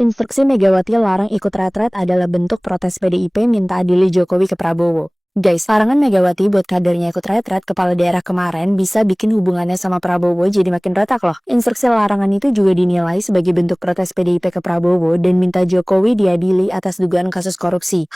Instruksi Megawati larang ikut retret adalah bentuk protes PDIP minta adili Jokowi ke Prabowo. Guys, larangan Megawati buat kadernya ikut retret kepala daerah kemarin bisa bikin hubungannya sama Prabowo jadi makin retak loh. Instruksi larangan itu juga dinilai sebagai bentuk protes PDIP ke Prabowo dan minta Jokowi diadili atas dugaan kasus korupsi.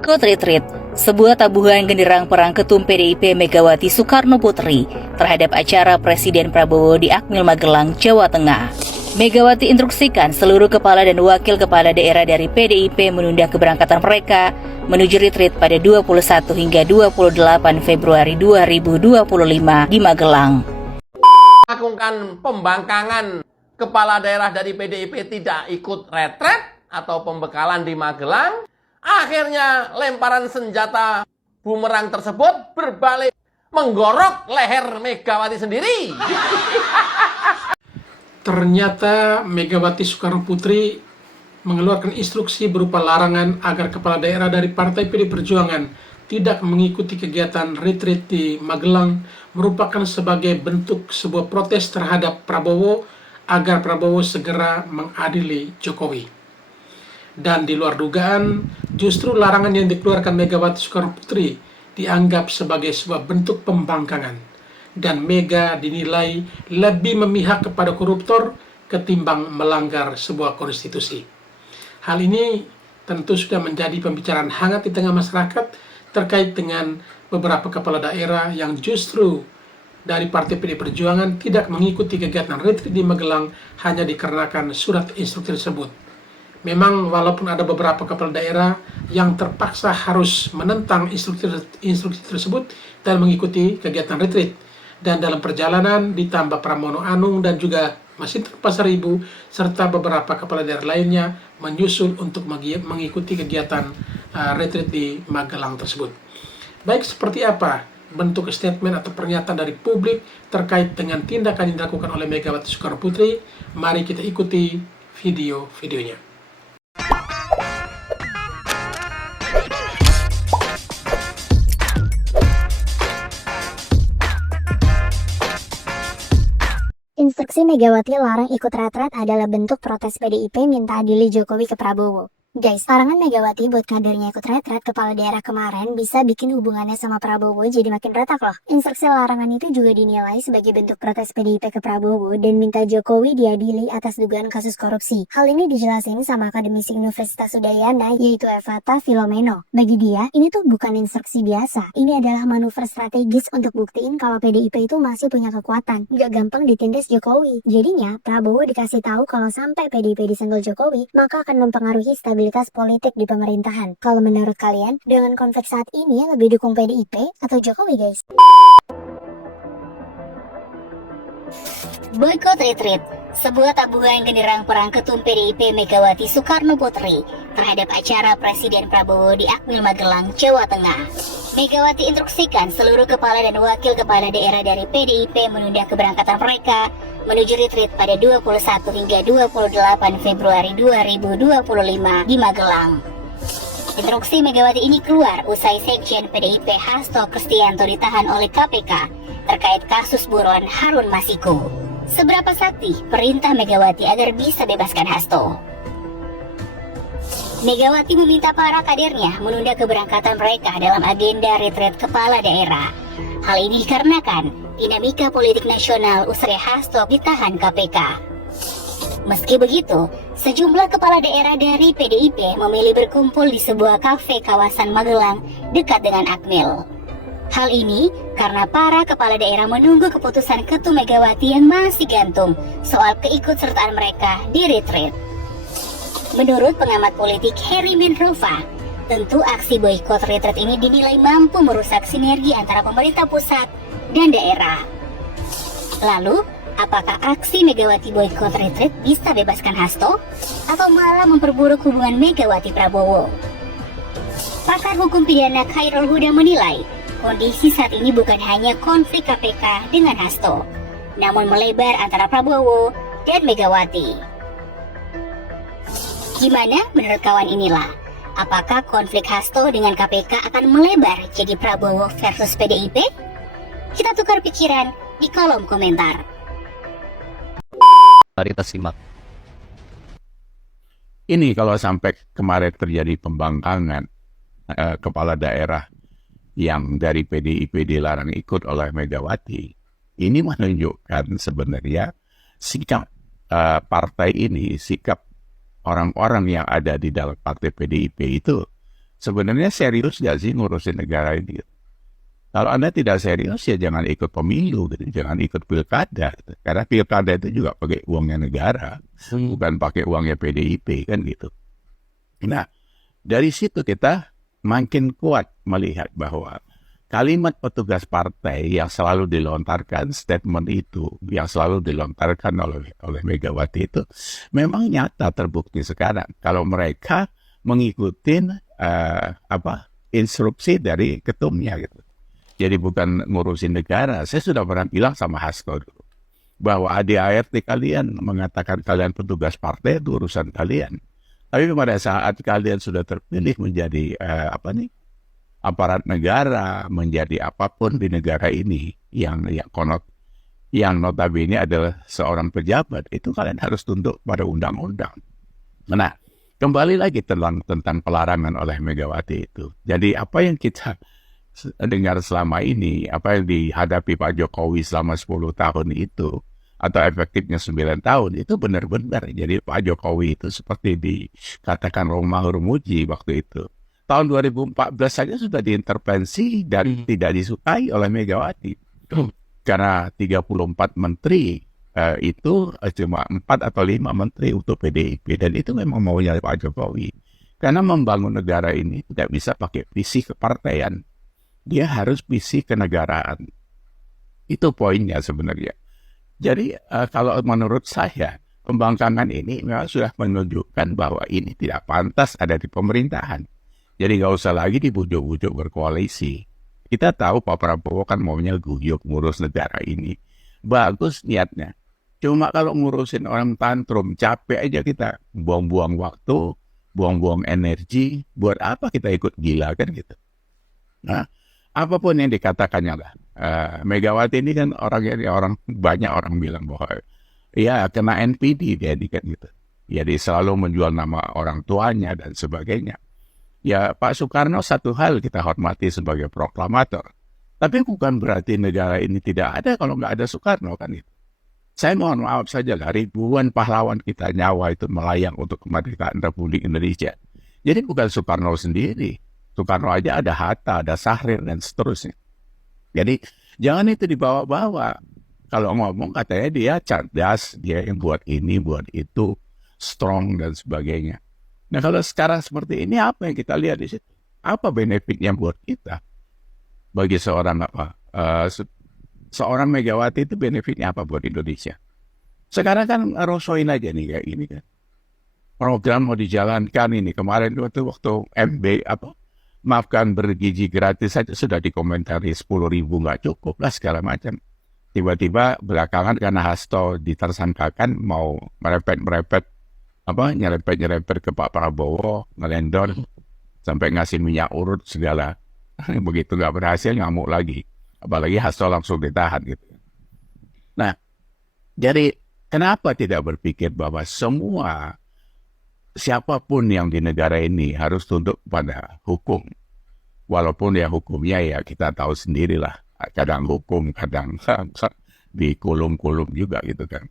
Ikut retreat, sebuah tabuhan genderang perang ketum PDIP Megawati Soekarno Putri terhadap acara Presiden Prabowo di Akmil Magelang, Jawa Tengah. Megawati instruksikan seluruh kepala dan wakil kepala daerah dari PDIP menunda keberangkatan mereka menuju retreat pada 21 hingga 28 Februari 2025 di Magelang. Melakukan pembangkangan kepala daerah dari PDIP tidak ikut retret atau pembekalan di Magelang. Akhirnya lemparan senjata bumerang tersebut berbalik menggorok leher Megawati sendiri. Ternyata Megawati Soekarno Putri mengeluarkan instruksi berupa larangan agar kepala daerah dari Partai PD Perjuangan tidak mengikuti kegiatan retreat di Magelang merupakan sebagai bentuk sebuah protes terhadap Prabowo agar Prabowo segera mengadili Jokowi. Dan di luar dugaan, justru larangan yang dikeluarkan Megawati Soekarno Putri dianggap sebagai sebuah bentuk pembangkangan. Dan Mega dinilai lebih memihak kepada koruptor ketimbang melanggar sebuah konstitusi. Hal ini tentu sudah menjadi pembicaraan hangat di tengah masyarakat terkait dengan beberapa kepala daerah yang justru dari Partai PD Perjuangan tidak mengikuti kegiatan retreat di Magelang hanya dikarenakan surat instruksi tersebut. Memang walaupun ada beberapa kepala daerah yang terpaksa harus menentang instruksi tersebut dan mengikuti kegiatan retreat. Dan dalam perjalanan ditambah Pramono Anung dan juga Masinton Pasaribu serta beberapa kepala daerah lainnya menyusul untuk mengikuti kegiatan retreat di Magelang tersebut. Baik, seperti apa bentuk statement atau pernyataan dari publik terkait dengan tindakan yang dilakukan oleh Megawati Soekarno Putri? Mari kita ikuti videonya. Instruksi Megawati larang ikut retret adalah bentuk protes PDIP minta adili Jokowi ke Prabowo. Guys, larangan Megawati buat kadernya ikut retret kepala daerah kemarin bisa bikin hubungannya sama Prabowo jadi makin retak loh. Instruksi larangan itu juga dinilai sebagai bentuk protes PDIP ke Prabowo dan minta Jokowi diadili atas dugaan kasus korupsi. Hal ini dijelasin sama akademisi Universitas Udayana yaitu Evata Filomeno. Bagi dia, ini tuh bukan instruksi biasa. Ini adalah manuver strategis untuk buktiin kalau PDIP itu masih punya kekuatan. Gak gampang ditindas Jokowi. Jadinya, Prabowo dikasih tahu kalau sampai PDIP disenggol Jokowi, maka akan mempengaruhi stabilitas politik di pemerintahan. Kalau menurut kalian, dengan konflik saat ini lebih dukung PDIP atau Jokowi, guys? Boykot retreat, sebuah tabuhan genderang perang ketum PDIP Megawati Soekarno Putri terhadap acara Presiden Prabowo di Akmil Magelang, Jawa Tengah. Megawati instruksikan seluruh kepala dan wakil kepala daerah dari PDIP menunda keberangkatan mereka menuju retreat pada 21 hingga 28 Februari 2025 di Magelang. Instruksi Megawati ini keluar usai Sekjen PDIP Hasto Kristianto ditahan oleh KPK terkait kasus buron Harun Masiku. Seberapa sakti perintah Megawati agar bisa bebaskan Hasto? Megawati meminta para kadernya menunda keberangkatan mereka dalam agenda retreat kepala daerah. Hal ini dikarenakan dinamika politik nasional usai Hasto ditahan KPK. Meski begitu, sejumlah kepala daerah dari PDIP memilih berkumpul di sebuah kafe kawasan Magelang dekat dengan Akmil. Hal ini karena para kepala daerah menunggu keputusan Ketum Megawati yang masih gantung soal keikutsertaan mereka di retreat. Menurut pengamat politik Heri Menrova, tentu aksi boykot retreat ini dinilai mampu merusak sinergi antara pemerintah pusat dan daerah. Lalu, apakah aksi Megawati boykot retreat bisa bebaskan Hasto? Atau malah memperburuk hubungan Megawati Prabowo? Pakar hukum pidana Khairul Huda menilai, kondisi saat ini bukan hanya konflik KPK dengan Hasto, namun melebar antara Prabowo dan Megawati. Gimana menurut kawan inilah? Apakah konflik Hasto dengan KPK akan melebar jadi Prabowo versus PDIP? Kita tukar pikiran di kolom komentar. Mari kita simak. Ini kalau sampai kemarin terjadi pembangkangan kepala daerah yang dari PDIP dilarang ikut oleh Megawati, ini menunjukkan sebenarnya sikap partai ini, sikap orang-orang yang ada di dalam partai PDIP itu sebenarnya serius gak sih ngurusin negara ini? Kalau Anda tidak serius ya jangan ikut pemilu, gitu. Jangan ikut pilkada. Gitu. Karena pilkada itu juga pakai uangnya negara, bukan pakai uangnya PDIP kan gitu. Nah, dari situ kita makin kuat melihat bahwa kalimat petugas partai yang selalu dilontarkan, statement itu yang selalu dilontarkan oleh Megawati itu memang nyata terbukti sekarang. Kalau mereka mengikuti instruksi dari ketumnya gitu. Jadi bukan ngurusin negara. Saya sudah pernah bilang sama Hasto dulu bahwa ADART kalian mengatakan kalian petugas partai itu urusan kalian. Tapi pada saat kalian sudah terpilih menjadi aparat negara, menjadi apapun di negara ini yang notabene adalah seorang pejabat, itu kalian harus tunduk pada undang-undang. Nah, kembali lagi tentang pelarangan oleh Megawati itu. Jadi apa yang kita dengar selama ini, apa yang dihadapi Pak Jokowi selama 10 tahun itu, atau efektifnya 9 tahun, itu benar-benar. Jadi Pak Jokowi itu seperti dikatakan Romahur Muji waktu itu. Tahun 2014 saja sudah diintervensi dan tidak disukai oleh Megawati. Karena 34 menteri itu cuma 4 atau 5 menteri untuk PDIP. Dan itu memang maunya Pak Jokowi. Karena membangun negara ini tidak bisa pakai visi kepartaian. Dia harus visi kenegaraan. Itu poinnya sebenarnya. Jadi kalau menurut saya, pembangkangan ini memang sudah menunjukkan bahwa ini tidak pantas ada di pemerintahan. Jadi nggak usah lagi dibujuk-bujuk berkoalisi. Kita tahu Pak Prabowo kan maunya guyup ngurus negara ini. Bagus niatnya. Cuma kalau ngurusin orang tantrum, capek aja kita. Buang-buang waktu, buang-buang energi. Buat apa kita ikut gila kan gitu. Nah, apapun yang dikatakannya lah. Megawati ini kan banyak orang bilang bahwa ya kena NPD dia kan gitu. Jadi selalu menjual nama orang tuanya dan sebagainya. Ya Pak Soekarno satu hal kita hormati sebagai proklamator. Tapi bukan berarti negara ini tidak ada kalau nggak ada Soekarno kan itu. Saya mohon maaf saja lah, ribuan pahlawan kita nyawa itu melayang untuk kemerdekaan Republik Indonesia. Jadi bukan Soekarno sendiri. Soekarno aja ada Hatta, ada Sahrir, dan seterusnya. Jadi jangan itu dibawa-bawa. Kalau ngomong katanya dia cerdas, dia yang buat ini, buat itu, strong dan sebagainya. Nah kalau sekarang seperti ini apa yang kita lihat di situ? Apa benefitnya buat kita? Bagi seorang seorang Megawati itu benefitnya apa buat Indonesia? Sekarang kan rosoin aja nih kayak gini kan. Program mau dijalankan ini. Kemarin waktu maafkan bergizi gratis saja sudah dikomentari 10.000 nggak cukup lah segala macam. Tiba-tiba belakangan karena Hasto ditersangkakan mau nyerempet ke Pak Prabowo, ngelendor sampai ngasih minyak urut segala. Begitu nggak berhasil ngamuk lagi. Apalagi Hasto langsung ditahan gitu. Nah, jadi kenapa tidak berpikir bahwa siapapun yang di negara ini harus tunduk pada hukum. Walaupun ya hukumnya ya kita tahu sendirilah. Kadang hukum, kadang dikulum-kulum juga gitu kan.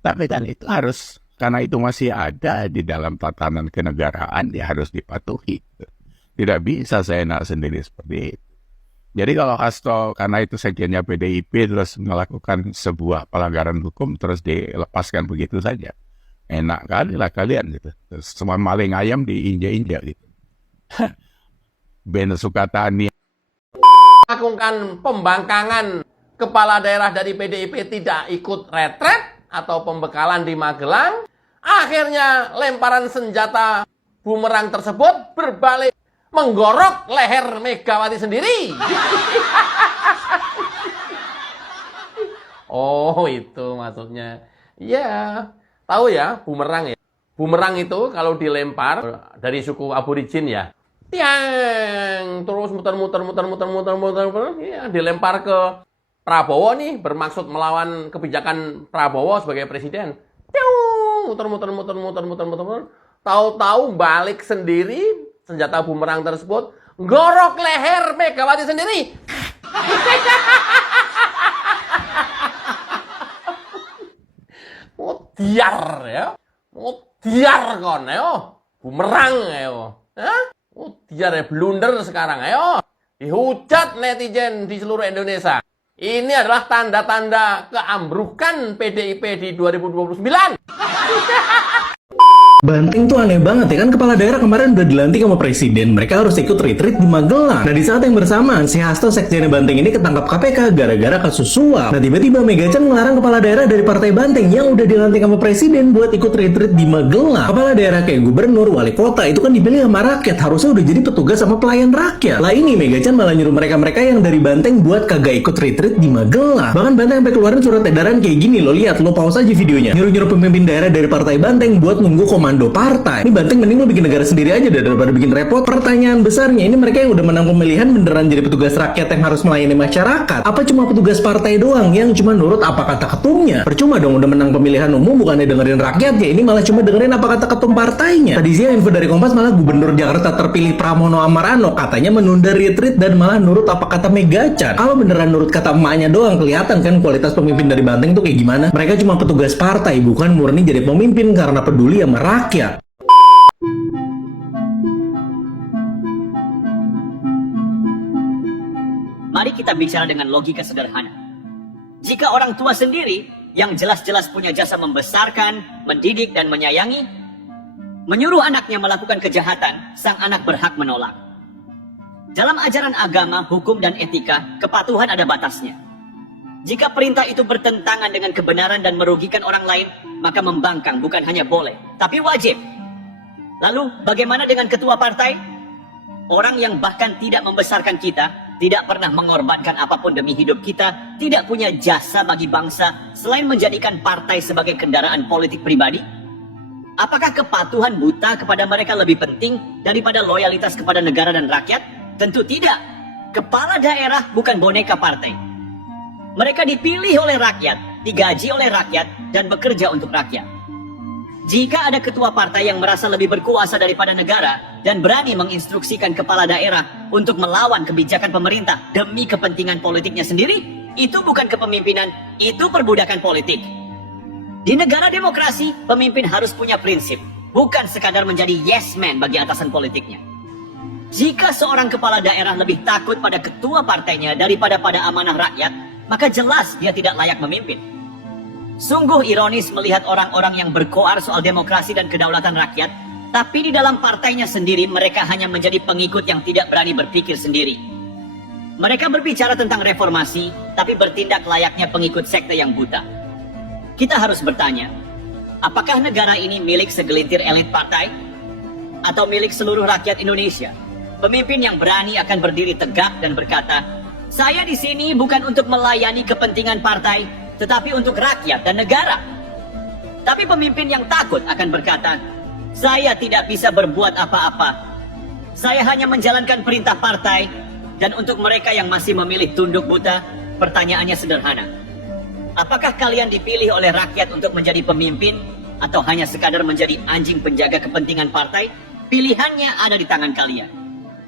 Tapi kan itu harus, karena itu masih ada di dalam tatanan kenegaraan, ya harus dipatuhi. Tidak bisa seenak sendiri seperti itu. Jadi kalau Hasto, karena itu sekjennya PDIP, terus melakukan sebuah pelanggaran hukum, terus dilepaskan begitu saja. Enak kali lah kalian gitu. Semua maling ayam diinjak-injak gitu. Ben Sukatani Melakukan pembangkangan kepala daerah dari PDIP tidak ikut retret atau pembekalan di Magelang. Akhirnya lemparan senjata bumerang tersebut berbalik menggorok leher Megawati sendiri. Oh, itu maksudnya. Ya, tahu ya, bumerang ya. Bumerang itu kalau dilempar dari suku aborigin ya. Tiang, terus muter-muter, ya, dilempar ke Prabowo nih, bermaksud melawan kebijakan Prabowo sebagai presiden. Tiang, muter-muter, tahu-tahu balik sendiri senjata bumerang tersebut, gorok leher Megawati sendiri. Mutiar ya, mutiar kon ayo, bumerang ayo, mutiar ya, blunder sekarang ayo, dihujat netizen di seluruh Indonesia. Ini adalah tanda-tanda keambrukan PDIP di 2029. Banteng tuh aneh banget ya kan, kepala daerah kemarin udah dilantik sama presiden, mereka harus ikut retreat di Magelang. Nah di saat yang bersamaan si Hasto sekjennya Banteng ini ketangkap KPK gara-gara kasus suap. Nah tiba-tiba Mega Chan ngelarang kepala daerah dari partai Banteng yang udah dilantik sama presiden buat ikut retreat di Magelang. Kepala daerah kayak gubernur, wali kota itu kan dipilih sama rakyat, harusnya udah jadi petugas sama pelayan rakyat. Lah ini Mega Chan malah nyuruh mereka-mereka yang dari Banteng buat kagak ikut retreat di Magelang. Bahkan Banteng sampai keluarin surat edaran kayak gini, lo lihat, lo pause aja videonya. Nyuruh-nyuruh pemimpin daerah dari partai Banteng buat nunggu komando partai. Ini Banteng mending lo bikin negara sendiri aja daripada bikin repot. Pertanyaan besarnya, ini mereka yang udah menang pemilihan beneran jadi petugas rakyat yang harus melayani masyarakat? Apa cuma petugas partai doang yang cuma nurut apa kata ketumnya? Percuma dong udah menang pemilihan umum bukannya dengerin rakyat ya, ini malah cuma dengerin apa kata ketum partainya. Tadi siang info dari Kompas malah Gubernur Jakarta terpilih Pramono Amarano katanya menunda retreat dan malah nurut apa kata Mega Chan. Kalau beneran nurut kata emaknya doang, kelihatan kan kualitas pemimpin dari Banteng tuh kayak gimana. Mereka cuma petugas partai, bukan murni jadi pemimpin karena peduli sama rakyat. Mari kita bicara dengan logika sederhana. Jika orang tua sendiri yang jelas-jelas punya jasa membesarkan, mendidik, dan menyayangi, menyuruh anaknya melakukan kejahatan, sang anak berhak menolak. Dalam ajaran agama, hukum, dan etika, kepatuhan ada batasnya. Jika perintah itu bertentangan dengan kebenaran dan merugikan orang lain, maka membangkang bukan hanya boleh, tapi wajib. Lalu, bagaimana dengan ketua partai? Orang yang bahkan tidak membesarkan kita, tidak pernah mengorbankan apapun demi hidup kita, tidak punya jasa bagi bangsa selain menjadikan partai sebagai kendaraan politik pribadi? Apakah kepatuhan buta kepada mereka lebih penting daripada loyalitas kepada negara dan rakyat? Tentu tidak. Kepala daerah bukan boneka partai. Mereka dipilih oleh rakyat, digaji oleh rakyat, dan bekerja untuk rakyat. Jika ada ketua partai yang merasa lebih berkuasa daripada negara dan berani menginstruksikan kepala daerah untuk melawan kebijakan pemerintah demi kepentingan politiknya sendiri, itu bukan kepemimpinan, itu perbudakan politik. Di negara demokrasi, pemimpin harus punya prinsip, bukan sekadar menjadi yes man bagi atasan politiknya. Jika seorang kepala daerah lebih takut pada ketua partainya daripada pada amanah rakyat, maka jelas dia tidak layak memimpin. Sungguh ironis melihat orang-orang yang berkoar soal demokrasi dan kedaulatan rakyat, tapi di dalam partainya sendiri mereka hanya menjadi pengikut yang tidak berani berpikir sendiri. Mereka berbicara tentang reformasi, tapi bertindak layaknya pengikut sekte yang buta. Kita harus bertanya, apakah negara ini milik segelintir elit partai? Atau milik seluruh rakyat Indonesia? Pemimpin yang berani akan berdiri tegak dan berkata, saya di sini bukan untuk melayani kepentingan partai, tetapi untuk rakyat dan negara. Tapi pemimpin yang takut akan berkata, saya tidak bisa berbuat apa-apa. Saya hanya menjalankan perintah partai, dan untuk mereka yang masih memilih tunduk buta, pertanyaannya sederhana. Apakah kalian dipilih oleh rakyat untuk menjadi pemimpin, atau hanya sekadar menjadi anjing penjaga kepentingan partai? Pilihannya ada di tangan kalian.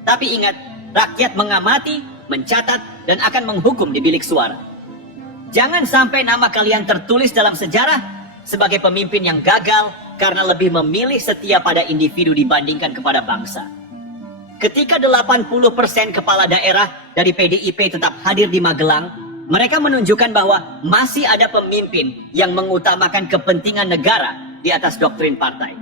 Tapi ingat, rakyat mengamati, mencatat, dan akan menghukum di bilik suara. Jangan sampai nama kalian tertulis dalam sejarah sebagai pemimpin yang gagal karena lebih memilih setia pada individu dibandingkan kepada bangsa. Ketika 80% kepala daerah dari PDIP tetap hadir di Magelang, mereka menunjukkan bahwa masih ada pemimpin yang mengutamakan kepentingan negara di atas doktrin partai.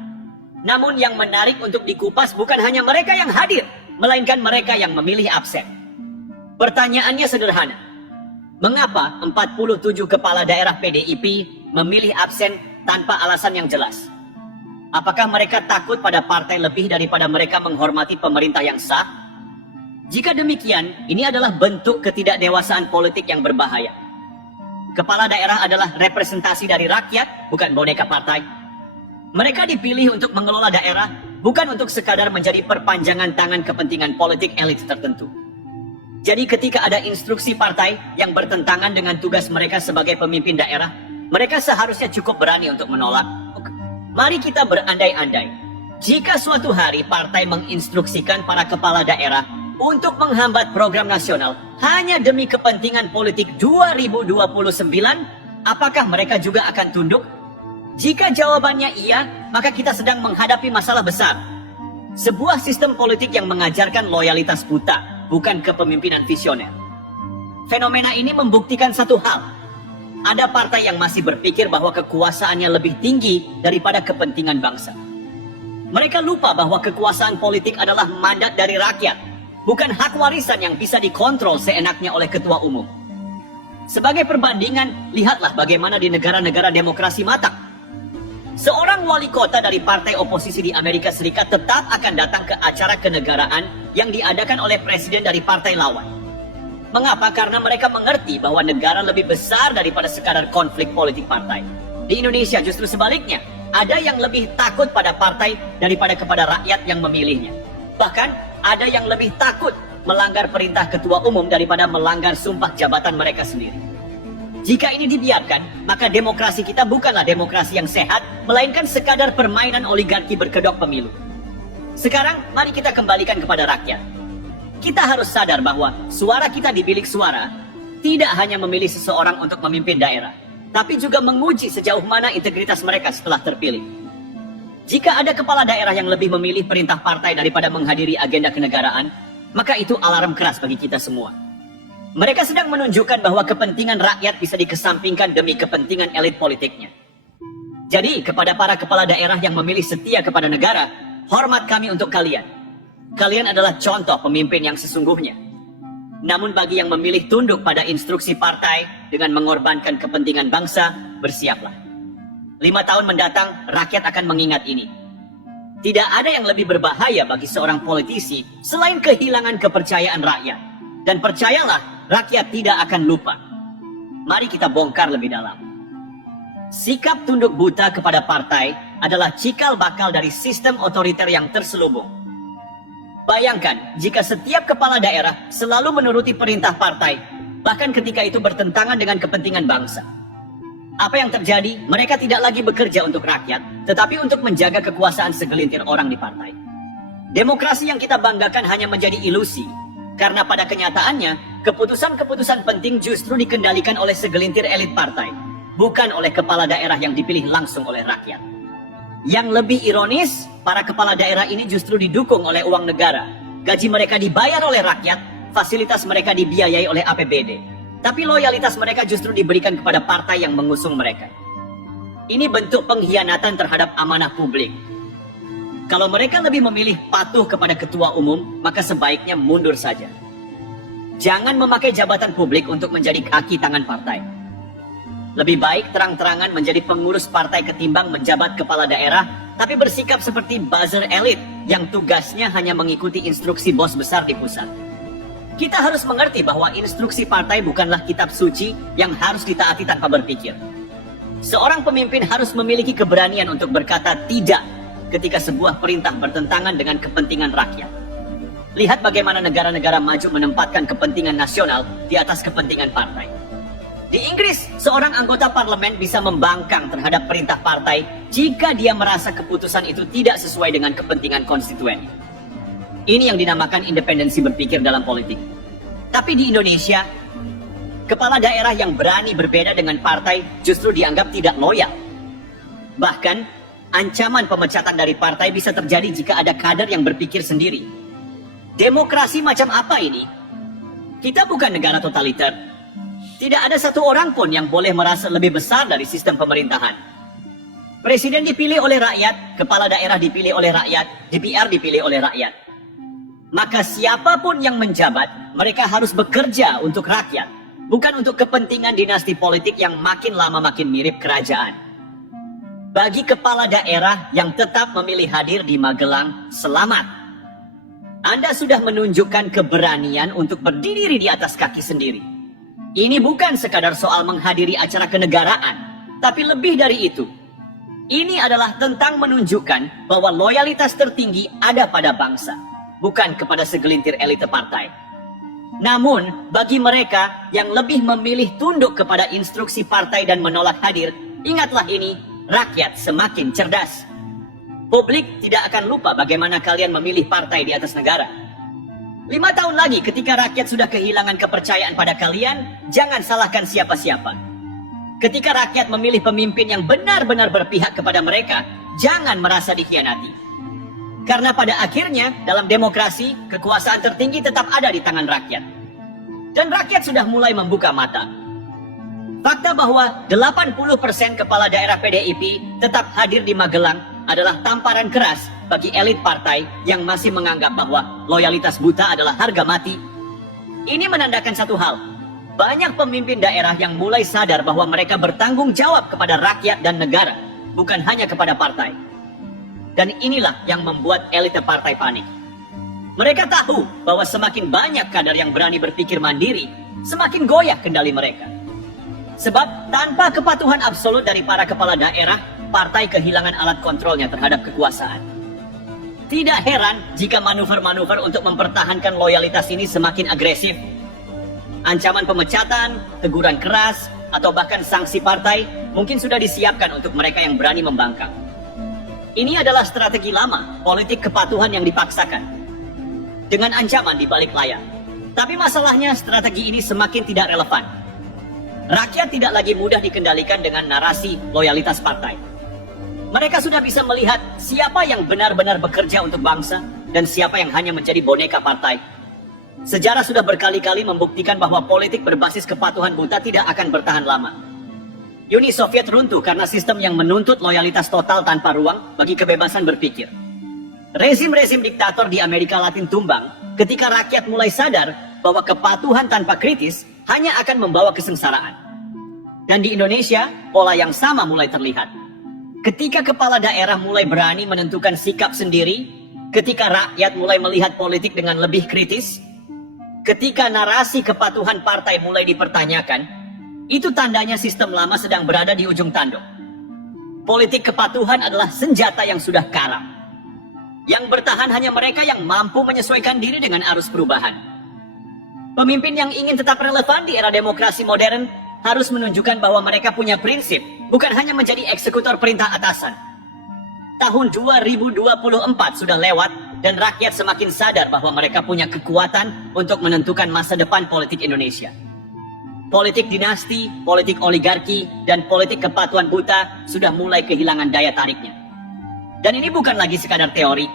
Namun yang menarik untuk dikupas bukan hanya mereka yang hadir, melainkan mereka yang memilih absen. Pertanyaannya sederhana. Mengapa 47 kepala daerah PDIP memilih absen tanpa alasan yang jelas? Apakah mereka takut pada partai lebih daripada mereka menghormati pemerintah yang sah? Jika demikian, ini adalah bentuk ketidakdewasaan politik yang berbahaya. Kepala daerah adalah representasi dari rakyat, bukan boneka partai. Mereka dipilih untuk mengelola daerah, bukan untuk sekadar menjadi perpanjangan tangan kepentingan politik elit tertentu. Jadi ketika ada instruksi partai yang bertentangan dengan tugas mereka sebagai pemimpin daerah, mereka seharusnya cukup berani untuk menolak. Mari kita berandai-andai. Jika suatu hari partai menginstruksikan para kepala daerah untuk menghambat program nasional hanya demi kepentingan politik 2029, apakah mereka juga akan tunduk? Jika jawabannya iya, maka kita sedang menghadapi masalah besar. Sebuah sistem politik yang mengajarkan loyalitas buta, bukan kepemimpinan visioner. Fenomena ini membuktikan satu hal. Ada partai yang masih berpikir bahwa kekuasaannya lebih tinggi daripada kepentingan bangsa. Mereka lupa bahwa kekuasaan politik adalah mandat dari rakyat, bukan hak warisan yang bisa dikontrol seenaknya oleh ketua umum. Sebagai perbandingan, lihatlah bagaimana di negara-negara demokrasi matang. Seorang wali kota dari partai oposisi di Amerika Serikat tetap akan datang ke acara kenegaraan yang diadakan oleh presiden dari partai lawan. Mengapa? Karena mereka mengerti bahwa negara lebih besar daripada sekadar konflik politik partai. Di Indonesia justru sebaliknya. Ada yang lebih takut pada partai daripada kepada rakyat yang memilihnya. Bahkan, ada yang lebih takut melanggar perintah ketua umum daripada melanggar sumpah jabatan mereka sendiri. Jika ini dibiarkan, maka demokrasi kita bukanlah demokrasi yang sehat, melainkan sekadar permainan oligarki berkedok pemilu. Sekarang, mari kita kembalikan kepada rakyat. Kita harus sadar bahwa suara kita di bilik suara tidak hanya memilih seseorang untuk memimpin daerah, tapi juga menguji sejauh mana integritas mereka setelah terpilih. Jika ada kepala daerah yang lebih memilih perintah partai daripada menghadiri agenda kenegaraan, maka itu alarm keras bagi kita semua. Mereka sedang menunjukkan bahwa kepentingan rakyat bisa dikesampingkan demi kepentingan elit politiknya. Jadi, kepada para kepala daerah yang memilih setia kepada negara, hormat kami untuk kalian. Kalian adalah contoh pemimpin yang sesungguhnya. Namun bagi yang memilih tunduk pada instruksi partai dengan mengorbankan kepentingan bangsa, bersiaplah. 5 tahun mendatang, rakyat akan mengingat ini. Tidak ada yang lebih berbahaya bagi seorang politisi selain kehilangan kepercayaan rakyat. Dan percayalah, rakyat tidak akan lupa. Mari kita bongkar lebih dalam. Sikap tunduk buta kepada partai adalah cikal bakal dari sistem otoriter yang terselubung. Bayangkan, jika setiap kepala daerah selalu menuruti perintah partai, bahkan ketika itu bertentangan dengan kepentingan bangsa. Apa yang terjadi? Mereka tidak lagi bekerja untuk rakyat, tetapi untuk menjaga kekuasaan segelintir orang di partai. Demokrasi yang kita banggakan hanya menjadi ilusi, karena pada kenyataannya, keputusan-keputusan penting justru dikendalikan oleh segelintir elit partai, bukan oleh kepala daerah yang dipilih langsung oleh rakyat. Yang lebih ironis, para kepala daerah ini justru didukung oleh uang negara. Gaji mereka dibayar oleh rakyat, fasilitas mereka dibiayai oleh APBD. Tapi loyalitas mereka justru diberikan kepada partai yang mengusung mereka. Ini bentuk pengkhianatan terhadap amanah publik. Kalau mereka lebih memilih patuh kepada ketua umum, maka sebaiknya mundur saja. Jangan memakai jabatan publik untuk menjadi kaki tangan partai. Lebih baik terang-terangan menjadi pengurus partai ketimbang menjabat kepala daerah, tapi bersikap seperti buzzer elit yang tugasnya hanya mengikuti instruksi bos besar di pusat. Kita harus mengerti bahwa instruksi partai bukanlah kitab suci yang harus ditaati tanpa berpikir. Seorang pemimpin harus memiliki keberanian untuk berkata tidak ketika sebuah perintah bertentangan dengan kepentingan rakyat. Lihat bagaimana negara-negara maju menempatkan kepentingan nasional di atas kepentingan partai. Di Inggris, seorang anggota parlemen bisa membangkang terhadap perintah partai jika dia merasa keputusan itu tidak sesuai dengan kepentingan konstituen. Ini yang dinamakan independensi berpikir dalam politik. Tapi di Indonesia, kepala daerah yang berani berbeda dengan partai justru dianggap tidak loyal. Bahkan, ancaman pemecatan dari partai bisa terjadi jika ada kader yang berpikir sendiri. Demokrasi macam apa ini? Kita bukan negara totaliter. Tidak ada satu orang pun yang boleh merasa lebih besar dari sistem pemerintahan. Presiden dipilih oleh rakyat, kepala daerah dipilih oleh rakyat, DPR dipilih oleh rakyat. Maka siapapun yang menjabat, mereka harus bekerja untuk rakyat, bukan untuk kepentingan dinasti politik yang makin lama makin mirip kerajaan. Bagi kepala daerah yang tetap memilih hadir di Magelang, selamat. Anda sudah menunjukkan keberanian untuk berdiri di atas kaki sendiri. Ini bukan sekadar soal menghadiri acara kenegaraan, tapi lebih dari itu. Ini adalah tentang menunjukkan bahwa loyalitas tertinggi ada pada bangsa, bukan kepada segelintir elit partai. Namun, bagi mereka yang lebih memilih tunduk kepada instruksi partai dan menolak hadir, ingatlah ini, rakyat semakin cerdas. Publik tidak akan lupa bagaimana kalian memilih partai di atas negara. 5 tahun lagi ketika rakyat sudah kehilangan kepercayaan pada kalian, jangan salahkan siapa-siapa. Ketika rakyat memilih pemimpin yang benar-benar berpihak kepada mereka, jangan merasa dikhianati. Karena pada akhirnya, dalam demokrasi, kekuasaan tertinggi tetap ada di tangan rakyat. Dan rakyat sudah mulai membuka mata. Fakta bahwa 80% kepala daerah PDIP tetap hadir di Magelang adalah tamparan keras bagi elit partai yang masih menganggap bahwa loyalitas buta adalah harga mati. Ini menandakan satu hal. Banyak pemimpin daerah yang mulai sadar bahwa mereka bertanggung jawab kepada rakyat dan negara, bukan hanya kepada partai. Dan inilah yang membuat elit partai panik. Mereka tahu bahwa semakin banyak kader yang berani berpikir mandiri, semakin goyah kendali mereka. Sebab tanpa kepatuhan absolut dari para kepala daerah, partai kehilangan alat kontrolnya terhadap kekuasaan. Tidak heran jika manuver-manuver untuk mempertahankan loyalitas ini semakin agresif. Ancaman pemecatan, teguran keras, atau bahkan sanksi partai mungkin sudah disiapkan untuk mereka yang berani membangkang. Ini adalah strategi lama, politik kepatuhan yang dipaksakan. Dengan ancaman di balik layar. Tapi masalahnya strategi ini semakin tidak relevan. Rakyat tidak lagi mudah dikendalikan dengan narasi loyalitas partai. Mereka sudah bisa melihat siapa yang benar-benar bekerja untuk bangsa dan siapa yang hanya menjadi boneka partai. Sejarah sudah berkali-kali membuktikan bahwa politik berbasis kepatuhan buta tidak akan bertahan lama. Uni Soviet runtuh karena sistem yang menuntut loyalitas total tanpa ruang bagi kebebasan berpikir. Rezim-rezim diktator di Amerika Latin tumbang ketika rakyat mulai sadar bahwa kepatuhan tanpa kritis hanya akan membawa kesengsaraan. Dan di Indonesia, pola yang sama mulai terlihat. Ketika kepala daerah mulai berani menentukan sikap sendiri, ketika rakyat mulai melihat politik dengan lebih kritis, ketika narasi kepatuhan partai mulai dipertanyakan, itu tandanya sistem lama sedang berada di ujung tanduk. Politik kepatuhan adalah senjata yang sudah karam. Yang bertahan hanya mereka yang mampu menyesuaikan diri dengan arus perubahan. Pemimpin yang ingin tetap relevan di era demokrasi modern harus menunjukkan bahwa mereka punya prinsip, bukan hanya menjadi eksekutor perintah atasan. Tahun 2024 sudah lewat dan rakyat semakin sadar bahwa mereka punya kekuatan untuk menentukan masa depan politik Indonesia. Politik dinasti, politik oligarki, dan politik kepatuhan buta sudah mulai kehilangan daya tariknya. Dan ini bukan lagi sekadar teori.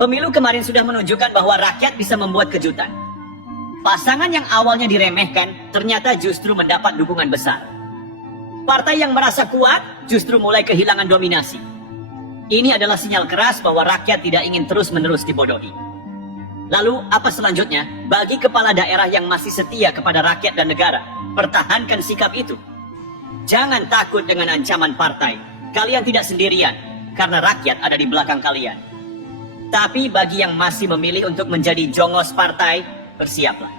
Pemilu kemarin sudah menunjukkan bahwa rakyat bisa membuat kejutan. Pasangan yang awalnya diremehkan ternyata justru mendapat dukungan besar. Partai yang merasa kuat justru mulai kehilangan dominasi. Ini adalah sinyal keras bahwa rakyat tidak ingin terus-menerus dibodohi. Lalu apa selanjutnya? Bagi kepala daerah yang masih setia kepada rakyat dan negara, pertahankan sikap itu. Jangan takut dengan ancaman partai. Kalian tidak sendirian, karena rakyat ada di belakang kalian. Tapi bagi yang masih memilih untuk menjadi jongos partai, bersiaplah.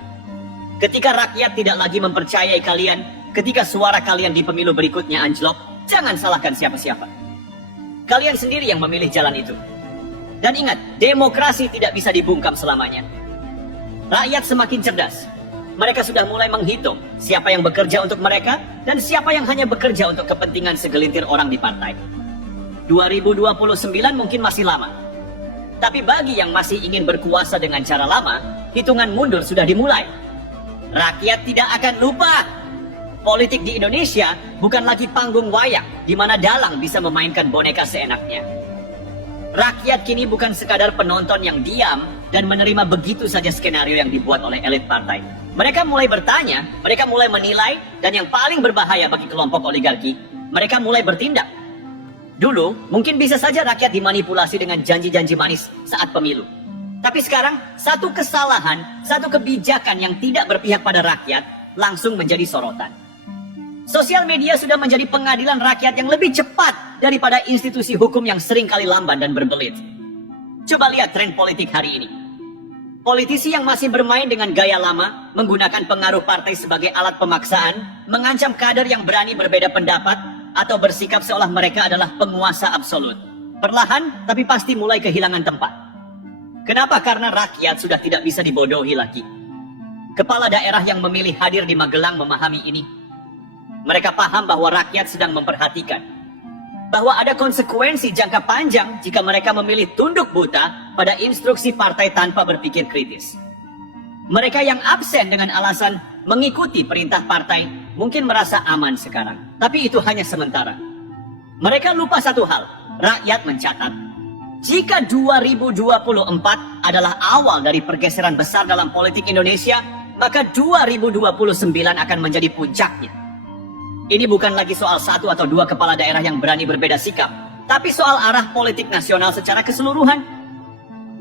Ketika rakyat tidak lagi mempercayai kalian, ketika suara kalian di pemilu berikutnya anjlok, jangan salahkan siapa-siapa. Kalian sendiri yang memilih jalan itu. Dan ingat, demokrasi tidak bisa dibungkam selamanya. Rakyat semakin cerdas. Mereka sudah mulai menghitung siapa yang bekerja untuk mereka dan siapa yang hanya bekerja untuk kepentingan segelintir orang di partai. 2029 mungkin masih lama. Tapi bagi yang masih ingin berkuasa dengan cara lama, hitungan mundur sudah dimulai. Rakyat tidak akan lupa. Politik di Indonesia bukan lagi panggung wayang di mana dalang bisa memainkan boneka seenaknya. Rakyat kini bukan sekadar penonton yang diam dan menerima begitu saja skenario yang dibuat oleh elit partai. Mereka mulai bertanya, mereka mulai menilai, dan yang paling berbahaya bagi kelompok oligarki, mereka mulai bertindak. Dulu, mungkin bisa saja rakyat dimanipulasi dengan janji-janji manis saat pemilu. Tapi sekarang, satu kesalahan, satu kebijakan yang tidak berpihak pada rakyat, langsung menjadi sorotan. Sosial media sudah menjadi pengadilan rakyat yang lebih cepat daripada institusi hukum yang sering kali lamban dan berbelit. Coba lihat tren politik hari ini. Politisi yang masih bermain dengan gaya lama, menggunakan pengaruh partai sebagai alat pemaksaan, mengancam kader yang berani berbeda pendapat, atau bersikap seolah mereka adalah penguasa absolut. Perlahan, tapi pasti mulai kehilangan tempat. Kenapa? Karena rakyat sudah tidak bisa dibodohi lagi. Kepala daerah yang memilih hadir di Magelang memahami ini. Mereka paham bahwa rakyat sedang memperhatikan. bahwa ada konsekuensi jangka panjang jika mereka memilih tunduk buta pada instruksi partai tanpa berpikir kritis. Mereka yang absen dengan alasan mengikuti perintah partai mungkin merasa aman sekarang, tapi itu hanya sementara. Mereka lupa satu hal, rakyat mencatat. Jika 2024 adalah awal dari pergeseran besar dalam politik Indonesia, maka 2029 akan menjadi puncaknya. Ini bukan lagi soal satu atau dua kepala daerah yang berani berbeda sikap, tapi soal arah politik nasional secara keseluruhan.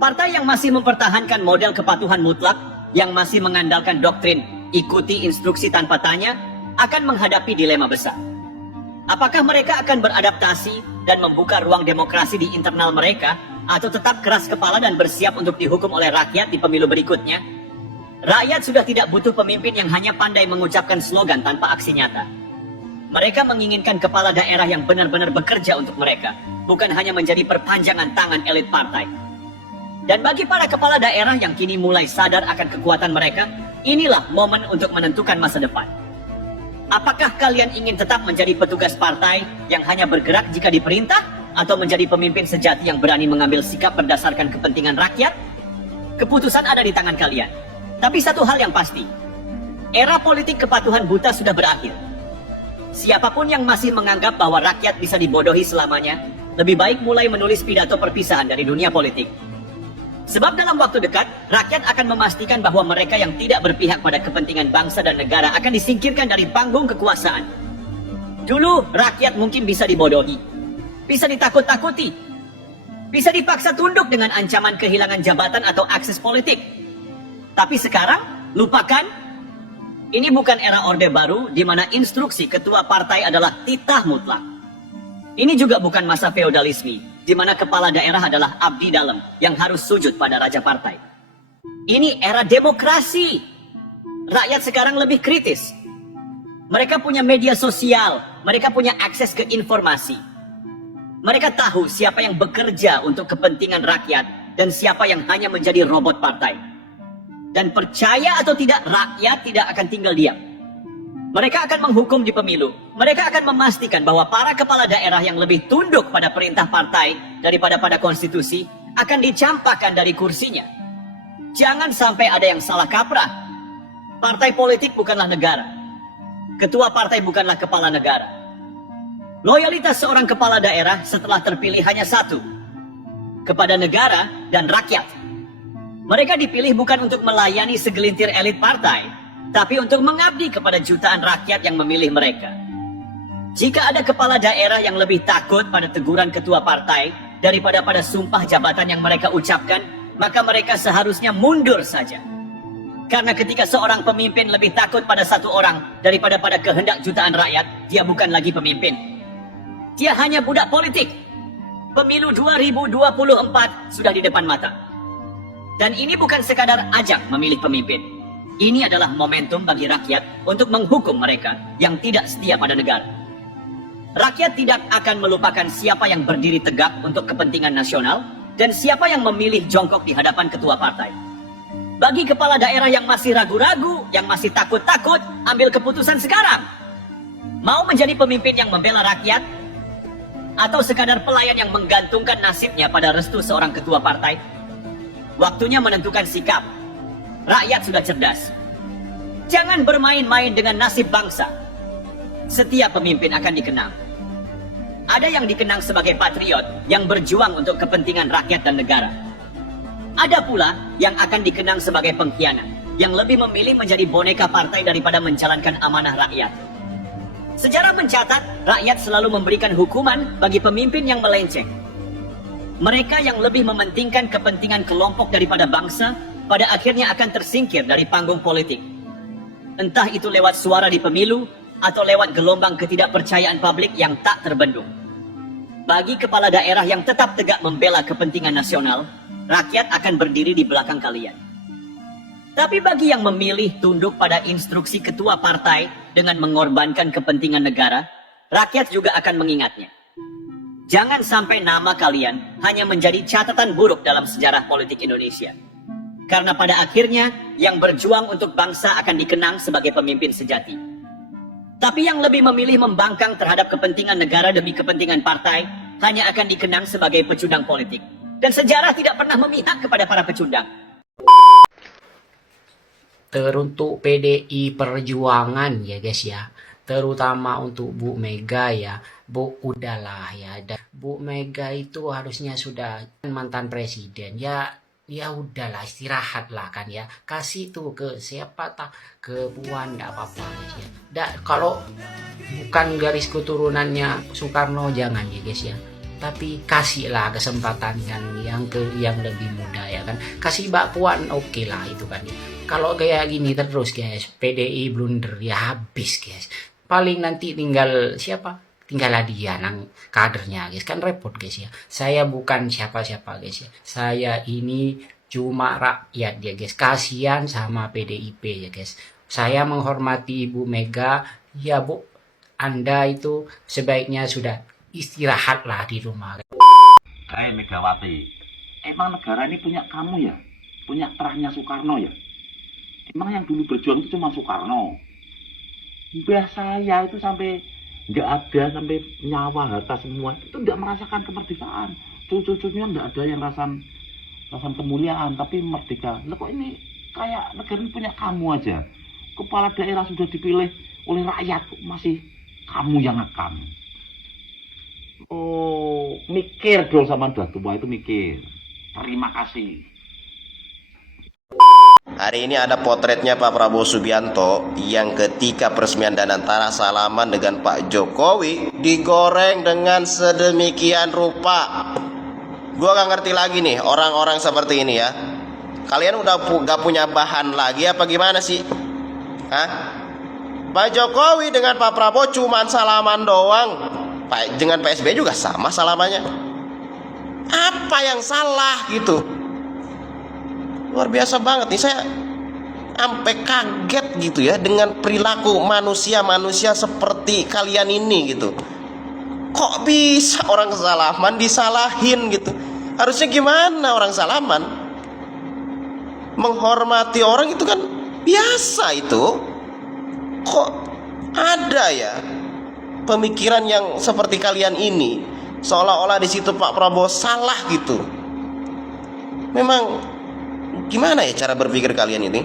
Partai yang masih mempertahankan model kepatuhan mutlak, yang masih mengandalkan doktrin ikuti instruksi tanpa tanya, akan menghadapi dilema besar. Apakah mereka akan beradaptasi dan membuka ruang demokrasi di internal mereka, atau tetap keras kepala dan bersiap untuk dihukum oleh rakyat di pemilu berikutnya? Rakyat sudah tidak butuh pemimpin yang hanya pandai mengucapkan slogan tanpa aksi nyata. Mereka menginginkan kepala daerah yang benar-benar bekerja untuk mereka, bukan hanya menjadi perpanjangan tangan elit partai. Dan bagi para kepala daerah yang kini mulai sadar akan kekuatan mereka, inilah momen untuk menentukan masa depan. Apakah kalian ingin tetap menjadi petugas partai yang hanya bergerak jika diperintah, atau menjadi pemimpin sejati yang berani mengambil sikap berdasarkan kepentingan rakyat? Keputusan ada di tangan kalian. Tapi satu hal yang pasti, era politik kepatuhan buta sudah berakhir. Siapapun yang masih menganggap bahwa rakyat bisa dibodohi selamanya, lebih baik mulai menulis pidato perpisahan dari dunia politik. Sebab dalam waktu dekat, rakyat akan memastikan bahwa mereka yang tidak berpihak pada kepentingan bangsa dan negara akan disingkirkan dari panggung kekuasaan. Dulu, rakyat mungkin bisa dibodohi, bisa ditakut-takuti, bisa dipaksa tunduk dengan ancaman kehilangan jabatan atau akses politik. Tapi sekarang, lupakan. Ini bukan era Orde Baru di mana instruksi ketua partai adalah titah mutlak. Ini juga bukan masa feodalisme di mana kepala daerah adalah abdi dalam yang harus sujud pada raja partai. Ini era demokrasi. Rakyat sekarang lebih kritis. Mereka punya media sosial, mereka punya akses ke informasi. Mereka tahu siapa yang bekerja untuk kepentingan rakyat dan siapa yang hanya menjadi robot partai. Dan percaya atau tidak, rakyat tidak akan tinggal diam. Mereka akan menghukum di pemilu. Mereka akan memastikan bahwa para kepala daerah yang lebih tunduk pada perintah partai daripada pada konstitusi akan dicampakkan dari kursinya. Jangan sampai ada yang salah kaprah. Partai politik bukanlah negara. Ketua partai bukanlah kepala negara. Loyalitas seorang kepala daerah setelah terpilih hanya satu, kepada negara dan rakyat. Mereka dipilih bukan untuk melayani segelintir elit partai, tapi untuk mengabdi kepada jutaan rakyat yang memilih mereka. Jika ada kepala daerah yang lebih takut pada teguran ketua partai daripada pada sumpah jabatan yang mereka ucapkan, maka mereka seharusnya mundur saja. Karena ketika seorang pemimpin lebih takut pada satu orang daripada pada kehendak jutaan rakyat, dia bukan lagi pemimpin. Dia hanya budak politik. Pemilu 2024 sudah di depan mata. Dan ini bukan sekadar ajak memilih pemimpin. Ini adalah momentum bagi rakyat untuk menghukum mereka yang tidak setia pada negara. Rakyat tidak akan melupakan siapa yang berdiri tegak untuk kepentingan nasional dan siapa yang memilih jongkok di hadapan ketua partai. Bagi kepala daerah yang masih ragu-ragu, yang masih takut-takut, ambil keputusan sekarang. Mau menjadi pemimpin yang membela rakyat, atau sekadar pelayan yang menggantungkan nasibnya pada restu seorang ketua partai? Waktunya menentukan sikap. Rakyat sudah cerdas. Jangan bermain-main dengan nasib bangsa. Setiap pemimpin akan dikenang. Ada yang dikenang sebagai patriot yang berjuang untuk kepentingan rakyat dan negara. Ada pula yang akan dikenang sebagai pengkhianat yang lebih memilih menjadi boneka partai daripada menjalankan amanah rakyat. Sejarah mencatat, rakyat selalu memberikan hukuman bagi pemimpin yang melenceng. Mereka yang lebih mementingkan kepentingan kelompok daripada bangsa, pada akhirnya akan tersingkir dari panggung politik. Entah itu lewat suara di pemilu, atau lewat gelombang ketidakpercayaan publik yang tak terbendung. Bagi kepala daerah yang tetap tegak membela kepentingan nasional, rakyat akan berdiri di belakang kalian. Tapi bagi yang memilih tunduk pada instruksi ketua partai dengan mengorbankan kepentingan negara, rakyat juga akan mengingatnya. Jangan sampai nama kalian hanya menjadi catatan buruk dalam sejarah politik Indonesia. Karena pada akhirnya, yang berjuang untuk bangsa akan dikenang sebagai pemimpin sejati. Tapi yang lebih memilih membangkang terhadap kepentingan negara demi kepentingan partai hanya akan dikenang sebagai pecundang politik. Dan sejarah tidak pernah memihak kepada para pecundang. Teruntuk PDI Perjuangan ya guys ya, terutama untuk Bu Mega ya, Bu udahlah ya, dan Bu Mega itu harusnya sudah mantan presiden ya, ya udahlah istirahat lah kan ya, kasih tuh ke siapa tak, ke Puan enggak apa-apa guys ya. Kalau bukan garis keturunannya Soekarno jangan ya guys ya, tapi kasihlah kesempatan kan yang lebih muda ya kan, kasih Mbak Puan oke lah itu kan ya. Kalau kayak gini terus guys, PDI blunder ya habis guys. Paling nanti tinggal siapa? Tinggal dia nang kadernya guys, kan repot guys ya. Saya bukan siapa-siapa guys ya. Saya ini cuma rakyat ya guys. Kasihan sama PDIP ya guys. Saya menghormati Ibu Mega, ya Bu, Anda itu sebaiknya sudah istirahatlah di rumah. Hei Megawati, emang negara ini punya kamu ya? Punya terahnya Soekarno ya? Emang yang dulu berjuang itu cuma Soekarno? Mbah saya itu sampai nggak ada, sampai nyawa harta semua itu nggak merasakan kemerdekaan. Cucu-cucunya nggak ada yang rasakan kemuliaan, tapi merdeka. Lah kok ini kayak negara ini punya kamu aja? Kepala daerah sudah dipilih oleh rakyat, kok masih kamu yang ngekang? Oh, mikir dong sama udah tua itu mikir. Terima kasih. Hari ini ada potretnya Pak Prabowo Subianto yang ketika peresmian Danantara salaman dengan Pak Jokowi digoreng dengan sedemikian rupa. Gua gak ngerti lagi nih orang-orang seperti ini ya. Kalian udah gak punya bahan lagi apa gimana sih? Hah? Pak Jokowi dengan Pak Prabowo cuman salaman doang. Dengan Pak SBY juga sama salamannya. Apa yang salah gitu? Luar biasa banget nih, saya sampai kaget gitu ya dengan perilaku manusia-manusia seperti kalian ini gitu. Kok bisa orang salaman disalahin gitu? Harusnya gimana orang salaman? Menghormati orang itu kan biasa itu. Kok ada ya pemikiran yang seperti kalian ini, seolah-olah di situ Pak Prabowo salah gitu. Memang gimana ya cara berpikir kalian ini?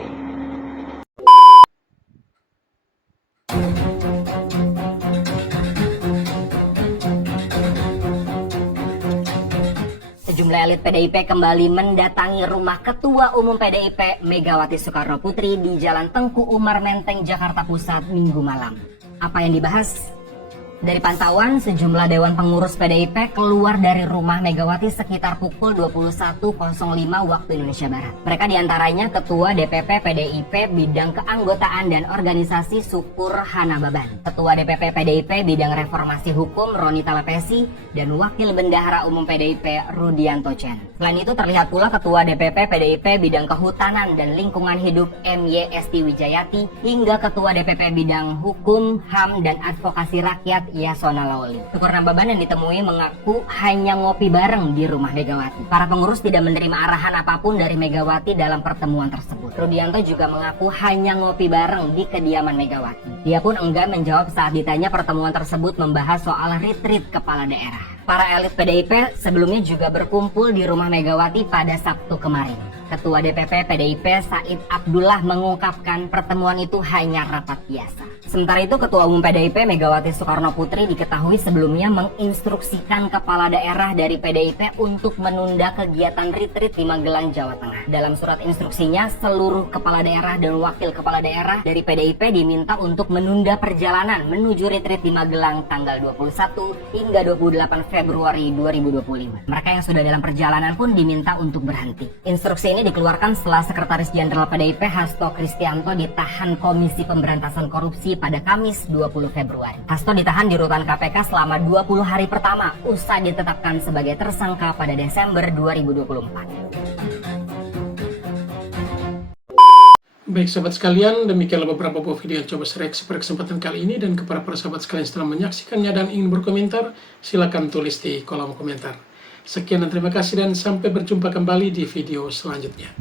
Sejumlah elit PDIP kembali mendatangi rumah Ketua Umum PDIP Megawati Soekarno Putri di Jalan Tengku Umar Menteng, Jakarta Pusat, Minggu malam. Apa yang dibahas? Dari pantauan, sejumlah dewan pengurus PDIP keluar dari rumah Megawati sekitar pukul 21.05 waktu Indonesia Barat. Mereka diantaranya Ketua DPP PDIP Bidang Keanggotaan dan Organisasi Syukur Hana Baban, Ketua DPP PDIP Bidang Reformasi Hukum Roni Talepesi, dan Wakil Bendahara Umum PDIP Rudianto Chen. Selain itu terlihat pula Ketua DPP PDIP Bidang Kehutanan dan Lingkungan Hidup MY Esti Wijayati, hingga Ketua DPP Bidang Hukum, HAM, dan Advokasi Rakyat Yasona Lawli. Syukur Hana Baban yang ditemui mengaku hanya ngopi bareng di rumah Megawati. Para pengurus tidak menerima arahan apapun dari Megawati dalam pertemuan tersebut. Rudianto juga mengaku hanya ngopi bareng di kediaman Megawati. Dia pun enggan menjawab saat ditanya pertemuan tersebut membahas soal retreat kepala daerah. Para elit PDIP sebelumnya juga berkumpul di rumah Megawati pada Sabtu kemarin. Ketua DPP PDIP Said Abdullah mengungkapkan pertemuan itu hanya rapat biasa. Sementara itu, Ketua Umum PDIP Megawati Soekarno Putri diketahui sebelumnya menginstruksikan kepala daerah dari PDIP untuk menunda kegiatan retreat di Magelang, Jawa Tengah. Dalam surat instruksinya, seluruh kepala daerah dan wakil kepala daerah dari PDIP diminta untuk menunda perjalanan menuju retreat di Magelang tanggal 21 hingga 28 Februari 2025. Mereka yang sudah dalam perjalanan pun diminta untuk berhenti. Instruksi ini dikeluarkan setelah Sekretaris Jenderal PDIP Hasto Kristianto ditahan Komisi Pemberantasan Korupsi pada Kamis 20 Februari. Hasto ditahan di rutan KPK selama 20 hari pertama usai ditetapkan sebagai tersangka pada Desember 2024. Baik sahabat sekalian, demikianlah beberapa buah video yang coba saya reaksi pada kesempatan kali ini, dan kepada para sahabat sekalian setelah menyaksikannya dan ingin berkomentar, silakan tulis di kolom komentar. Sekian dan terima kasih, dan sampai berjumpa kembali di video selanjutnya.